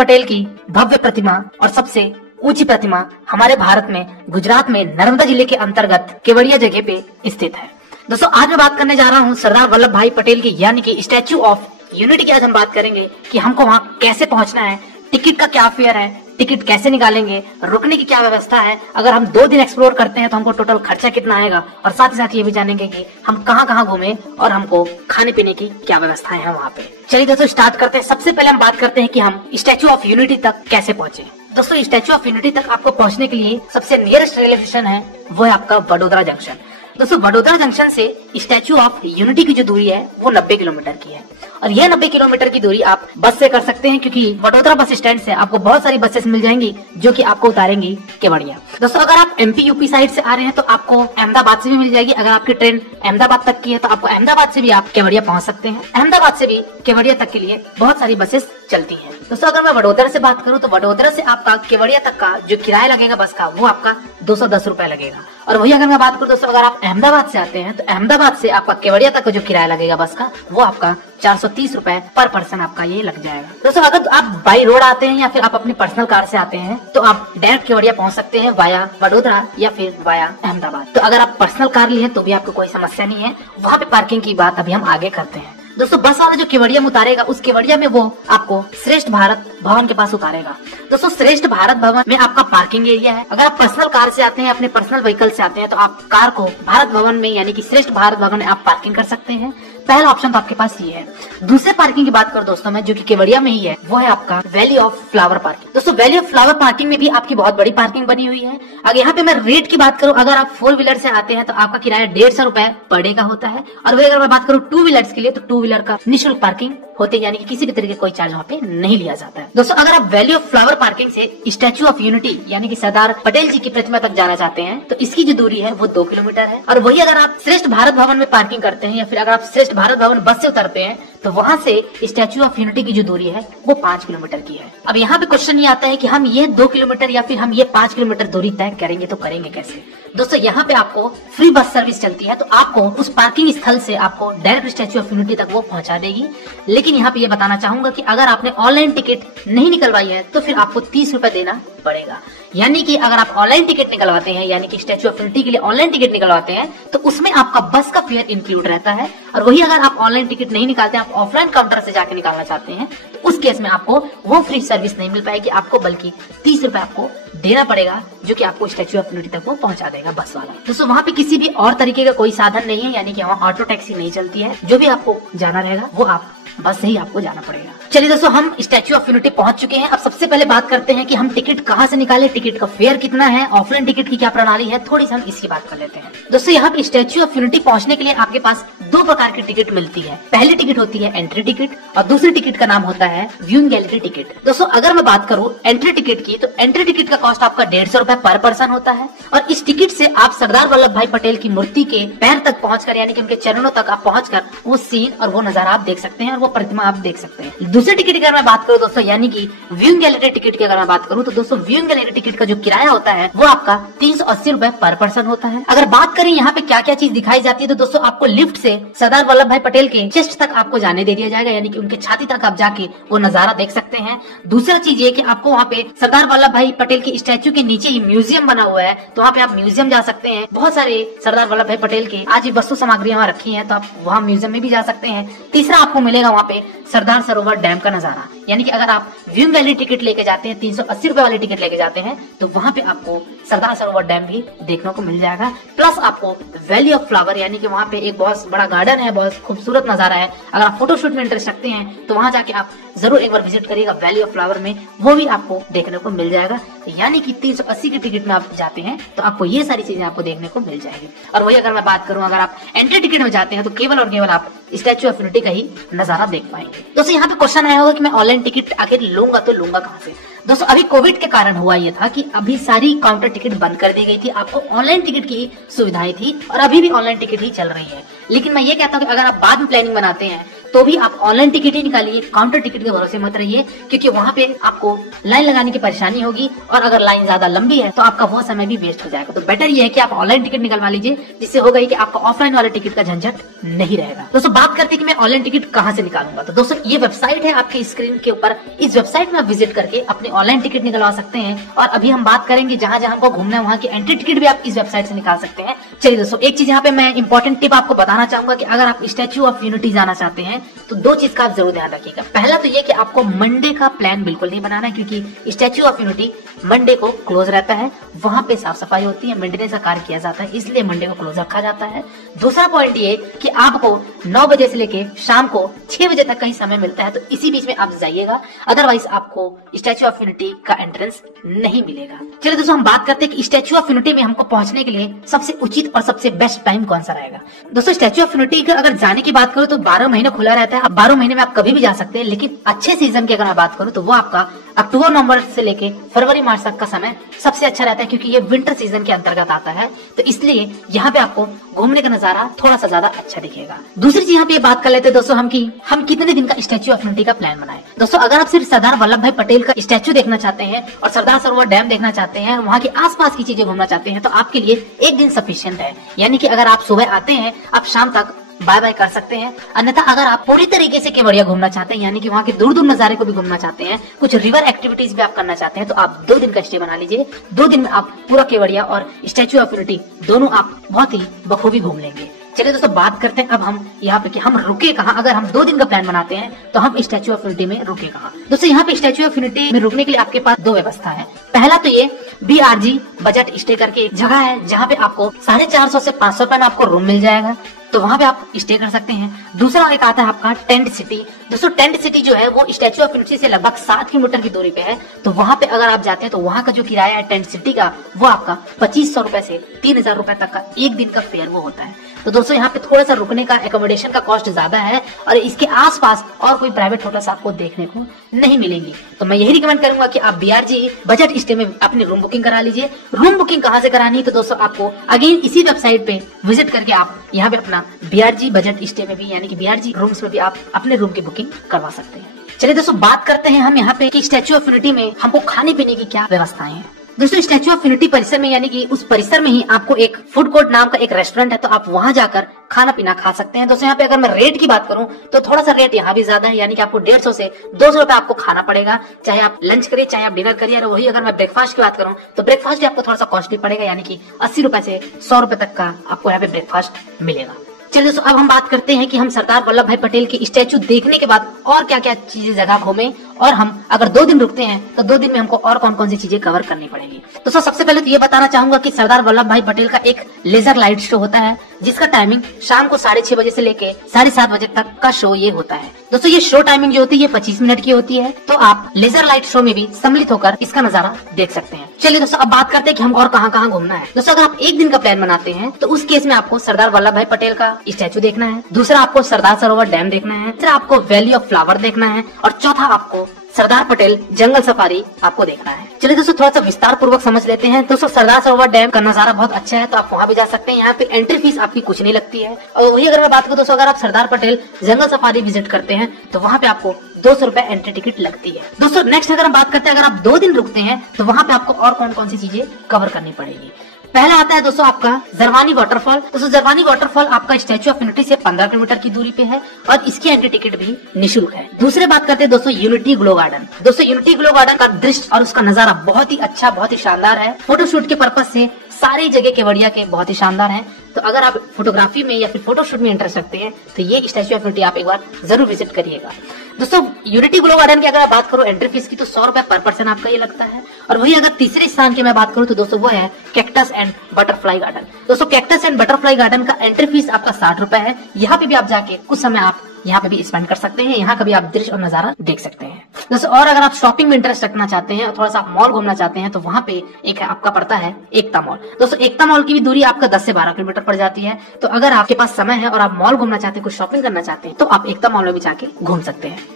पटेल की भव्य प्रतिमा और सबसे ऊंची प्रतिमा हमारे भारत में गुजरात में नर्मदा जिले के अंतर्गत केवड़िया जगह पे स्थित है। दोस्तों आज मैं बात करने जा रहा हूँ सरदार वल्लभ भाई पटेल की यानी कि स्टैच्यू ऑफ यूनिटी की। आज हम बात करेंगे कि हमको वहाँ कैसे पहुँचना है, टिकट का क्या फेयर है, टिकट कैसे निकालेंगे, रुकने की क्या व्यवस्था है, अगर हम 2 दिन एक्सप्लोर करते हैं तो हमको टोटल खर्चा कितना आएगा, और साथ ही साथ ये भी जानेंगे कि हम कहाँ कहाँ घूमे और हमको खाने पीने की क्या व्यवस्थाएं हैं वहाँ पे। चलिए दोस्तों स्टार्ट करते हैं। सबसे पहले हम बात करते हैं कि हम स्टैच्यू ऑफ यूनिटी तक कैसे पहुँचे। दोस्तों स्टैच्यू ऑफ यूनिटी तक आपको पहुँचने के लिए सबसे नियरेस्ट रेलवे स्टेशन है वो है आपका वडोदरा जंक्शन। दोस्तों वडोदरा जंक्शन से स्टैच्यू ऑफ यूनिटी की जो दूरी है वो 90 किलोमीटर की है, और यह 90 किलोमीटर की दूरी आप बस से कर सकते हैं, क्योंकि वडोदरा बस स्टैंड से आपको बहुत सारी बसेस मिल जाएंगी जो कि आपको उतारेंगी केवड़िया। दोस्तों अगर आप एमपी यूपी साइड से आ रहे हैं तो आपको अहमदाबाद से भी मिल जाएगी। अगर आपकी ट्रेन अहमदाबाद तक की है तो आपको अहमदाबाद से भी आप केवड़िया पहुंच सकते हैं। अहमदाबाद से भी केवड़िया तक के लिए बहुत सारी बसेस चलती हैं। दोस्तों अगर मैं वडोदरा से बात करूं तो वडोदरा से आपका केवड़िया तक का जो किराया लगेगा बस का वो आपका 210 रुपए लगेगा। और वही अगर मैं बात करूं दोस्तों अगर आप अहमदाबाद से आते हैं तो अहमदाबाद से आपका केवड़िया तक का जो किराया लगेगा बस का वो आपका 430 रुपए पर पर्सन आपका ये लग जाएगा। दोस्तों अगर आप बाई रोड आते हैं या फिर आप अपनी पर्सनल कार से आते हैं तो आप डायरेक्ट केवड़िया पहुंच सकते हैं वाया वडोदरा या फिर वाया अहमदाबाद। तो अगर आप पर्सनल कार लिए तो भी आपको कोई समस्या नहीं है। वहाँ पे पार्किंग की बात अभी हम आगे करते हैं। दोस्तों बस वाला जो केवड़िया में उतारेगा उस केवड़िया में वो आपको श्रेष्ठ भारत भवन के पास उतारेगा। दोस्तों श्रेष्ठ भारत भवन में आपका पार्किंग एरिया है। अगर आप पर्सनल कार से आते हैं, अपने पर्सनल व्हीकल से आते हैं तो आप कार को भारत भवन में यानी कि श्रेष्ठ भारत भवन में आप पार्किंग कर सकते हैं। पहला ऑप्शन तो आपके पास ये है। दूसरे पार्किंग की बात करो दोस्तों मैं जो कि केवड़िया में ही है वो है आपका वैली ऑफ फ्लावर पार्किंग। दोस्तों वैली ऑफ फ्लावर पार्किंग में भी आपकी बहुत बड़ी पार्किंग बनी हुई है। अगर यहाँ पे मैं रेट की बात करूँ, अगर आप 4 व्हीलर से आते हैं तो आपका किराया 150 रुपए पर डे का होता है, और वही अगर मैं बात करूँ 2 व्हीलर्स के लिए तो 2 व्हीलर का निःशुल्क पार्किंग होते हैं, यानी कि किसी भी तरीके कोई चार्ज वहाँ पे नहीं लिया जाता है। दोस्तों अगर आप वैली ऑफ फ्लावर पार्किंग से स्टैच्यू ऑफ यूनिटी यानी कि सरदार पटेल जी की प्रतिमा तक जाना चाहते हैं तो इसकी जो दूरी है वो 2 किलोमीटर है। और वही अगर आप श्रेष्ठ भारत भवन में पार्किंग करते हैं या फिर अगर आप श्रेष्ठ भारत भवन बस से उतरते हैं तो वहाँ से स्टैच्यू ऑफ यूनिटी की जो दूरी है वो 5 किलोमीटर की है। अब यहाँ पे क्वेश्चन ये आता है कि हम ये 2 किलोमीटर या फिर हम ये 5 किलोमीटर दूरी तय करेंगे तो करेंगे कैसे। दोस्तों यहाँ पे आपको फ्री बस सर्विस चलती है, तो आपको उस पार्किंग स्थल से आपको डायरेक्ट स्टैच्यू ऑफ यूनिटी तक वो पहुंचा देगी। लेकिन यहाँ पे ये बताना चाहूंगा कि अगर आपने ऑनलाइन टिकट नहीं निकलवाई है तो फिर आपको 30 रुपए देना पड़ेगा। यानी कि अगर आप ऑनलाइन टिकट निकलवाते हैं यानी कि स्टैच्यू ऑफ यूनिटी के लिए ऑनलाइन टिकट निकलवाते हैं तो उसमें आपका बस का फेयर इंक्लूड रहता है। और वही अगर आप ऑनलाइन टिकट नहीं निकालते, आप ऑफलाइन काउंटर से जाके निकालना चाहते हैं तो उस केस में आपको वो फ्री सर्विस नहीं मिल पाएगी, आपको बल्कि 30 रुपए आपको देना पड़ेगा जो कि आपको स्टैच्यू ऑफ यूनिटी तक वो पहुंचा देगा बस वाला। दोस्तों वहाँ पे किसी भी और तरीके का कोई साधन नहीं है, यानी कि वहाँ ऑटो टैक्सी नहीं चलती है। जो भी आपको जाना रहेगा वो आप बस से ही आपको जाना पड़ेगा। चलिए दोस्तों हम स्टैच्यू ऑफ यूनिटी पहुंच चुके हैं। अब सबसे पहले बात करते हैं कि हम टिकट कहाँ से निकालें, टिकट का फेयर कितना है, ऑफलाइन टिकट की क्या प्रणाली है, थोड़ी सी हम इसकी बात कर लेते हैं। दोस्तों यहाँ पे स्टैच्यू ऑफ यूनिटी पहुंचने के लिए आपके पास 2 प्रकार की टिकट मिलती है। पहली टिकट होती है एंट्री टिकट और दूसरी टिकट का नाम होता है व्यूइंग गैलरी टिकट। दोस्तों अगर मैं बात करूँ एंट्री टिकट की तो एंट्री टिकट का कॉस्ट आपका 150 रुपए पर पर्सन होता है, और इस टिकट से आप सरदार वल्लभ भाई पटेल की मूर्ति के पैर तक पहुंचकर यानी कि उनके चरणों तक आप पहुंचकर वो सीन और वो नजारा आप देख सकते हैं और वो प्रतिमा आप देख सकते हैं। दूसरी टिकट की अगर मैं बात करूँ दोस्तों यानी कि व्यूइंग गैलरी टिकट की अगर मैं बात करूँ तो दोस्तों व्यूइंग गैलरी टिकट का जो किराया होता है वो आपका 380 रुपए पर पर्सन होता है। अगर बात करें यहाँ पे क्या क्या चीज दिखाई जाती है तो दोस्तों आपको लिफ्ट से सरदार वल्लभ भाई पटेल के चेस्ट तक आपको जाने दे दिया जाएगा, यानी कि उनके छाती तक आप जाके वो नजारा देख सकते हैं। दूसरा चीज ये कि आपको वहाँ पे सरदार वल्लभ भाई पटेल के स्टैच्यू के नीचे ही म्यूजियम बना हुआ है, तो वहाँ पे आप म्यूजियम जा सकते हैं। बहुत सारे सरदार वल्लभ भाई पटेल के आज भी वस्तु सामग्री वहाँ रखी है, तो आप वहाँ म्यूजियम में भी जा सकते हैं। तीसरा आपको मिलेगा वहाँ पे सरदार सरोवर डैम का नजारा, यानी कि अगर आप व्यूइंग गैलरी टिकट लेके जाते हैं 380 रुपए वाली टिकट लेके जाते हैं तो वहाँ पे आपको सरदार सरोवर डैम भी देखने को मिल जाएगा। प्लस आपको वैली ऑफ फ्लावर यानी कि वहाँ पे एक बहुत बड़ा गार्डन है, बहुत खूबसूरत नजारा है। अगर आप फोटोशूट में इंटरेस्ट रखते हैं तो वहाँ जाके आप जरूर एक बार विजिट करिएगा वैली ऑफ फ्लावर में, वो भी आपको देखने को मिल जाएगा। यानी कि 380 की टिकट में आप जाते हैं तो आपको ये सारी चीजें आपको देखने को मिल जाएगी। और वही अगर मैं बात करूँ अगर आप एंट्री टिकट में जाते हैं तो केवल और केवल आप स्टैच्यू ऑफ यूनिटी का ही नजारा देख पाएंगे। दोस्तों यहाँ पे क्वेश्चन आया होगा कि मैं ऑनलाइन टिकट आखिर लूंगा तो लूंगा कहाँ से। दोस्तों अभी कोविड के कारण हुआ ये था कि अभी सारी काउंटर टिकट बंद कर दी गई थी, आपको ऑनलाइन टिकट की सुविधाएं थी और अभी भी ऑनलाइन टिकट ही चल रही है। लेकिन मैं ये कहता हूँ कि अगर आप बाद में प्लानिंग बनाते हैं तो भी आप ऑनलाइन टिकट ही निकालिए, काउंटर टिकट के भरोसे मत रहिए, क्योंकि वहाँ पे आपको लाइन लगाने की परेशानी होगी और अगर लाइन ज्यादा लंबी है तो आपका वो समय भी वेस्ट हो जाएगा। तो बेटर ये है कि आप ऑनलाइन टिकट निकलवा लीजिए, जिससे होगा कि आपका ऑफलाइन वाले टिकट का झंझट नहीं रहेगा। दोस्तों बात करते हैं कि मैं ऑनलाइन टिकट कहाँ से निकालूंगा। तो दोस्तों ये वेबसाइट है आपके स्क्रीन के ऊपर, इस वेबसाइट में आप विजिट करके अपने ऑनलाइन टिकट निकलवा सकते हैं। और अभी हम बात करेंगे जहाँ जहाँ हमको घूमना है वहाँ की एंट्री टिकट भी आप इस वेबसाइट से निकाल सकते हैं। चलिए दोस्तों एक चीज यहाँ पे मैं इंपॉर्टेंट टिप आपको बताना चाहूंगा कि अगर आप स्टैच्यू ऑफ यूनिटी जाना चाहते हैं तो दो चीज का आप जरूर ध्यान रखिएगा। पहला तो ये कि आपको मंडे का प्लान बिल्कुल नहीं बनाना है, क्योंकि स्टैच्यू ऑफ यूनिटी मंडे को क्लोज रहता है, वहां पे साफ सफाई होती है, मेंटेनेंस का कार्य किया जाता है, इसलिए मंडे को क्लोज रखा जाता है। दूसरा पॉइंट ये कि आपको 9 बजे से लेके शाम को 6 बजे तक कहीं समय मिलता है, तो इसी बीच में आप जाइएगा, अदरवाइज आपको स्टैच्यू ऑफ यूनिटी का एंट्रेंस नहीं मिलेगा। चलिए दोस्तों हम बात करते हैं कि स्टैच्यू ऑफ यूनिटी में हमको पहुंचने के लिए सबसे उचित और सबसे बेस्ट टाइम कौन सा रहेगा। दोस्तों स्टैच्यू ऑफ यूनिटी का अगर जाने की बात करूं तो 12 महीने खुला रहता है, 12 महीने में आप कभी भी जा सकते हैं, लेकिन अच्छे सीजन की अगर मैं बात करूं तो वो आपका अक्टूबर नवंबर से लेके फरवरी मार्च तक का समय सबसे अच्छा रहता है, क्योंकि ये विंटर सीजन के अंतर्गत आता है, तो इसलिए यहाँ पे आपको घूमने का नजारा थोड़ा सा ज्यादा अच्छा दिखेगा। दूसरी चीज यहाँ पे बात कर लेते हैं दोस्तों हम कितने दिन का स्टैच्यू ऑफ यूनिटी का प्लान बनाएं। दोस्तों अगर आप सिर्फ सरदार वल्लभ भाई पटेल का स्टैच्यू देखना चाहते हैं और सरदार सरोवर डैम देखना चाहते हैं, वहाँ के आसपास की चीजें घूमना चाहते हैं, तो आपके लिए एक दिन सफिशिएंट है। यानी कि अगर आप सुबह आते हैं आप शाम तक बाय बाय कर सकते हैं। अन्यथा अगर आप पूरी तरीके से केवड़िया घूमना चाहते हैं, यानी कि वहाँ के दूर दूर नजारे को भी घूमना चाहते हैं, कुछ रिवर एक्टिविटीज भी आप करना चाहते हैं, तो आप 2 दिन का स्टे बना लीजिए। 2 दिन में आप पूरा केवड़िया और स्टैच्यू ऑफ यूनिटी दोनों आप बहुत ही बखूबी घूम लेंगे। चलिए दोस्तों बात करते हैं अब हम यहाँ पे कि हम रुके कहाँ। अगर हम 2 दिन का प्लान बनाते हैं तो हम स्टैच्यू ऑफ यूनिटी में रुके कहाँ। दोस्तों यहाँ पे स्टैच्यू ऑफ यूनिटी में रुकने के लिए आपके पास 2 व्यवस्था है। पहला तो ये BRG बजट स्टे करके एक जगह है, जहाँ पे आपको 450 से 500 रुपए में आपको रूम मिल जाएगा, तो वहाँ पे आप स्टे कर सकते हैं। दूसरा एक आता है आपका टेंट सिटी। दोस्तों टेंट सिटी जो है वो स्टैच्यू ऑफ यूनिटी से लगभग 7 किलोमीटर की दूरी पे है, तो वहाँ पे अगर आप जाते हैं तो वहाँ का जो किराया है टेंट सिटी का वो आपका 2500 रुपए से 3000 रुपए तक का एक दिन का फेयर वो होता है। तो दोस्तों यहाँ पे थोड़ा सा रुकने का एकोमोडेशन का कॉस्ट ज्यादा है और इसके आसपास और कोई प्राइवेट होटल्स आपको देखने को नहीं मिलेंगी, तो मैं यही रिकमेंड करूंगा कि आप BRG बजट स्टे में अपनी रूम बुकिंग करा लीजिए। रूम बुकिंग कहाँ से करानी है तो दोस्तों आपको अगेन इसी वेबसाइट पे विजिट करके आप यहाँ पे अपना BRG बजट स्टे में भी यानी कि BRG रूम्स में भी आप अपने रूम की बुकिंग करवा सकते हैं। चलिए दोस्तों बात करते हैं हम यहाँ पे कि स्टैच्यू ऑफ यूनिटी में हमको खाने पीने की क्या व्यवस्थाएं हैं। दोस्तों स्टैच्यू ऑफ यूनिटी परिसर में यानी कि उस परिसर में ही आपको एक फूड कोर्ट नाम का एक रेस्टोरेंट है, तो आप वहां जाकर खाना पीना खा सकते हैं। दोस्तों यहाँ पे अगर मैं रेट की बात करूं तो थोड़ा सा रेट यहाँ भी ज्यादा है, यानी कि आपको 150 से 200 रुपए आपको खाना पड़ेगा, चाहे आप लंच करिए चाहे आप डिनर करिए। और वही अगर मैं ब्रेकफास्ट की बात करूं तो ब्रेकफास्ट भी आपको थोड़ा सा कॉस्टली पड़ेगा, यानी कि 80 रुपए से 100 रुपए तक का आपको यहाँ पे ब्रेकफास्ट मिलेगा। चलिए दोस्तों अब हम बात करते हैं कि हम सरदार वल्लभ भाई पटेल की स्टैच्यू देखने के बाद और क्या क्या चीजें जगह घूमें, और हम अगर 2 दिन रुकते हैं तो 2 दिन में हमको और कौन कौन सी चीजें कवर करनी पड़ेगी। दोस्तों सबसे पहले तो ये बताना चाहूंगा कि सरदार वल्लभ भाई पटेल का एक लेजर लाइट शो होता है, जिसका टाइमिंग शाम को 6:30 बजे से लेके 7:30 बजे तक का शो ये होता है। दोस्तों ये शो टाइमिंग जो होती है ये 25 मिनट की होती है, तो आप लेजर लाइट शो में भी सम्मिलित होकर इसका नजारा देख सकते हैं। चलिए दोस्तों अब बात करते हैं कि हम और कहाँ कहाँ घूमना है। दोस्तों अगर आप 1 दिन का प्लान बनाते हैं तो उस केस में आपको सरदार वल्लभ भाई पटेल का स्टैच्यू देखना है, दूसरा आपको सरदार सरोवर डैम देखना है, तीसरा आपको वैली ऑफ फ्लावर देखना है, और चौथा आपको सरदार पटेल जंगल सफारी आपको देखना है। चलिए दोस्तों थोड़ा सा विस्तार पूर्वक समझ लेते हैं। दोस्तों सरदार सरोवर डैम का नजारा बहुत अच्छा है, तो आप वहाँ भी जा सकते हैं। यहाँ पे एंट्री फीस आपकी कुछ नहीं लगती है। और वही अगर मैं बात करूँ दोस्तों अगर आप सरदार पटेल जंगल सफारी विजिट करते हैं तो वहाँ पे आपको 200 रुपए एंट्री टिकट लगती है। दोस्तों नेक्स्ट अगर हम बात करते हैं अगर आप 2 दिन रुकते हैं तो वहाँ पे आपको और कौन कौन सी चीजें कवर करनी पड़ेगी। पहला आता है दोस्तों आपका जरवानी वाटरफॉल। दोस्तों जरवानी वाटरफॉल आपका स्टैच्यू ऑफ यूनिटी से 15 किलोमीटर की दूरी पे है और इसकी एंट्री टिकट भी निःशुल्क है। दूसरे बात करते हैं दोस्तों यूनिटी ग्लो गार्डन। दोस्तों यूनिटी ग्लो गार्डन का दृश्य और उसका नजारा बहुत ही अच्छा बहुत ही शानदार है। फोटोशूट के पर्पज से सारी जगह केवड़िया के बहुत ही शानदार है, तो अगर आप फोटोग्राफी में या फिर फोटोशूट में इंटरेस्ट रखते हैं तो ये स्टैच्यू ऑफ यूनिटी आप एक बार जरूर विजिट करिएगा। दोस्तों यूनिटी ग्लो गार्डन की अगर आप बात करो एंट्री फीस की तो 100 रुपए पर पर्सन आपका ये लगता है। और वही अगर तीसरे स्थान की मैं बात करूं तो दोस्तों वो है कैक्टस एंड बटरफ्लाई गार्डन। दोस्तों कैक्टस एंड बटरफ्लाई गार्डन का एंट्री फीस आपका 60 रुपए है। यहाँ पे भी आप जाके कुछ समय आप यहाँ पे भी स्पेंड कर सकते हैं, यहाँ का भी आप दृश्य और नजारा देख सकते हैं। दोस्तों और अगर आप शॉपिंग में इंटरेस्ट रखना चाहते हैं और थोड़ा सा आप मॉल घूमना चाहते हैं तो वहाँ पे एक आपका पड़ता है एकता मॉल। दोस्तों एकता मॉल की भी दूरी आपका 10 से 12 किलोमीटर पड़ जाती है, तो अगर आपके पास समय है और आप मॉल घूमना चाहते हैं कुछ शॉपिंग करना चाहते हैं तो आप एकता मॉल में भी जाके घूम सकते हैं।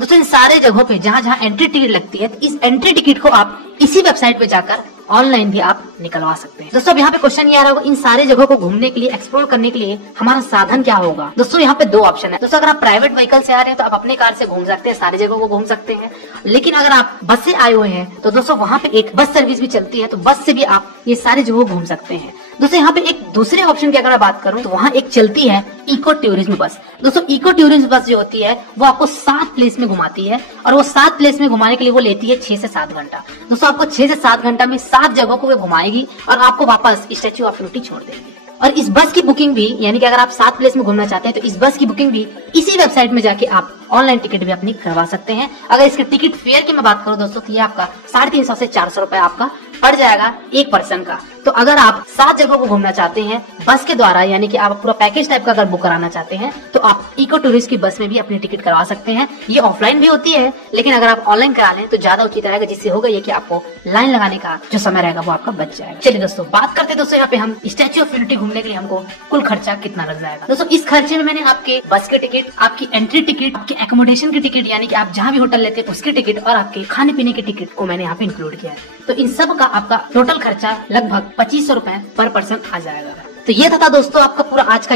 दोस्तों इन सारे जगहों पे जहाँ जहाँ एंट्री टिकट लगती है इस एंट्री टिकट को आप इसी वेबसाइट पे जाकर ऑनलाइन भी आप निकलवा सकते हैं। दोस्तों अब यहाँ पे क्वेश्चन ये आ रहा होगा, इन सारे जगहों को घूमने के लिए, एक्सप्लोर करने के लिए हमारा साधन क्या होगा। दोस्तों यहाँ पे दो ऑप्शन है। दोस्तों अगर आप प्राइवेट व्हीकल से आ रहे हैं तो आप अपने कार से घूम सकते हैं, सारी जगहों को घूम सकते हैं। लेकिन अगर आप बस से आए हुए हैं तो दोस्तों वहाँ पे एक बस सर्विस भी चलती है, तो बस से भी आप ये सारी जगह घूम सकते हैं। दोस्तों यहाँ पे एक दूसरे ऑप्शन की अगर मैं बात करूं तो वहाँ एक चलती है इको टूरिज्म बस। दोस्तों इको टूरिज्म बस जो होती है वो आपको 7 प्लेस में घुमाती है, और वो 7 प्लेस में घुमाने के लिए वो लेती है 6 से 7 घंटा। दोस्तों आपको 6 से 7 घंटा में 7 जगहों को वो घुमाएगी और आपको वापस स्टैच्यू ऑफ यूनिटी छोड़ देगी। और इस बस की बुकिंग भी, यानी कि अगर आप 7 प्लेस में घूमना चाहते हैं तो इस बस की बुकिंग भी इसी वेबसाइट में जाके आप ऑनलाइन टिकट भी अपनी करवा सकते हैं। अगर इसके टिकट फेयर की मैं बात करूं दोस्तों तो ये आपका 350 से 400 रुपए आपका पड़ जाएगा एक पर्सन का। तो अगर आप 7 जगहों को घूमना चाहते हैं बस के द्वारा, यानी कि आप पूरा पैकेज टाइप का अगर बुक कराना चाहते हैं तो आप इको टूरिस्ट की बस में भी अपनी टिकट करवा सकते हैं। ये ऑफलाइन भी होती है, लेकिन अगर आप ऑनलाइन करा लें तो ज्यादा उचित रहेगा, जिससे होगा ये कि आपको लाइन लगाने का जो समय रहेगा वो आपका बच जाएगा। चलिए दोस्तों बात करते हैं दोस्तों यहाँ पे हम स्टैच्यू ऑफ यूनिटी घूमने के लिए हमको कुल खर्चा कितना लग जाएगा। दोस्तों इस खर्चे में मैंने आपके बस के टिकट, आपकी एंट्री टिकट, आपके एकोमोडेशन की टिकट, यानी कि आप जहाँ भी होटल लेते हैं उसकी टिकट, और आपके खाने पीने के टिकट को मैंने यहाँ पे इंक्लूड किया है। तो इन सब का आपका टोटल खर्चा लगभग 2500 रुपए पर पर्सन आ जाएगा। तो ये था दोस्तों आपका पूरा आज का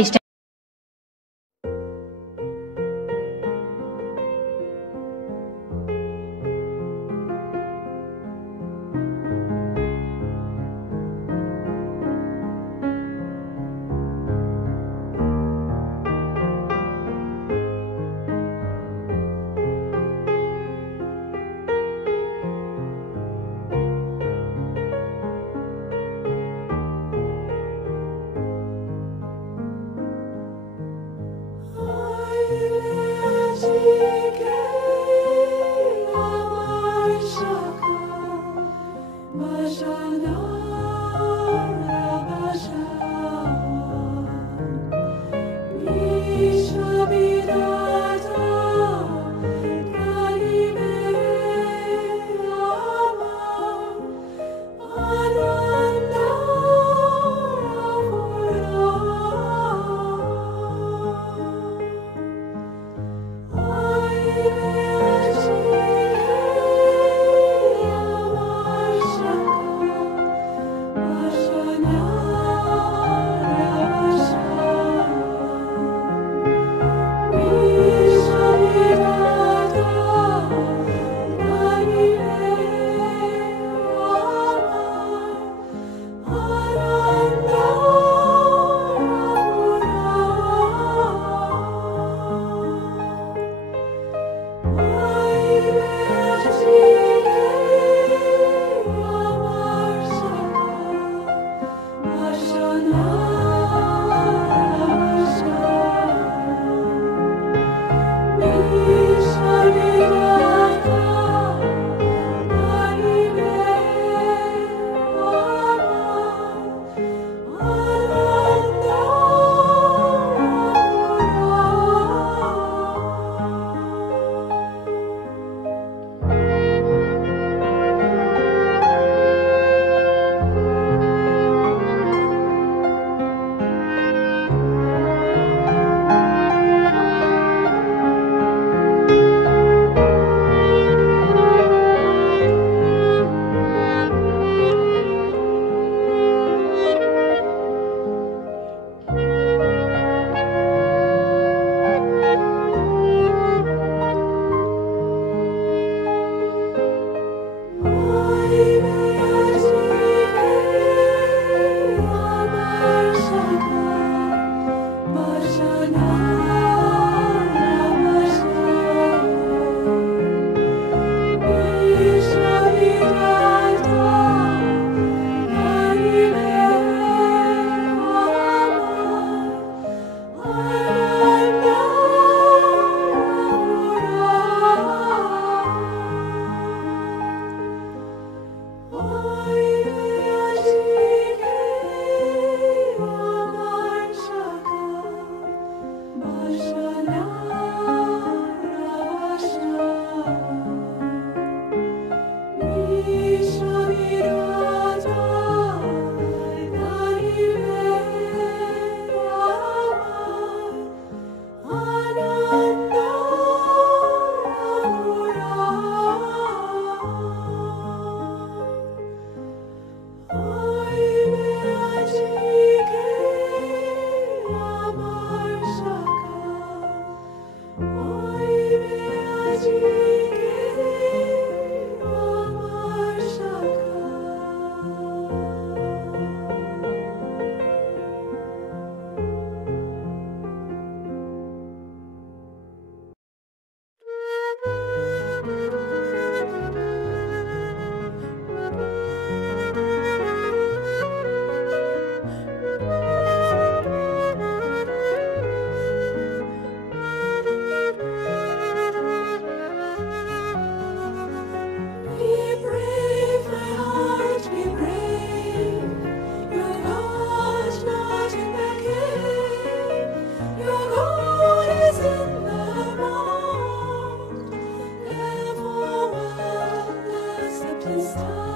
star.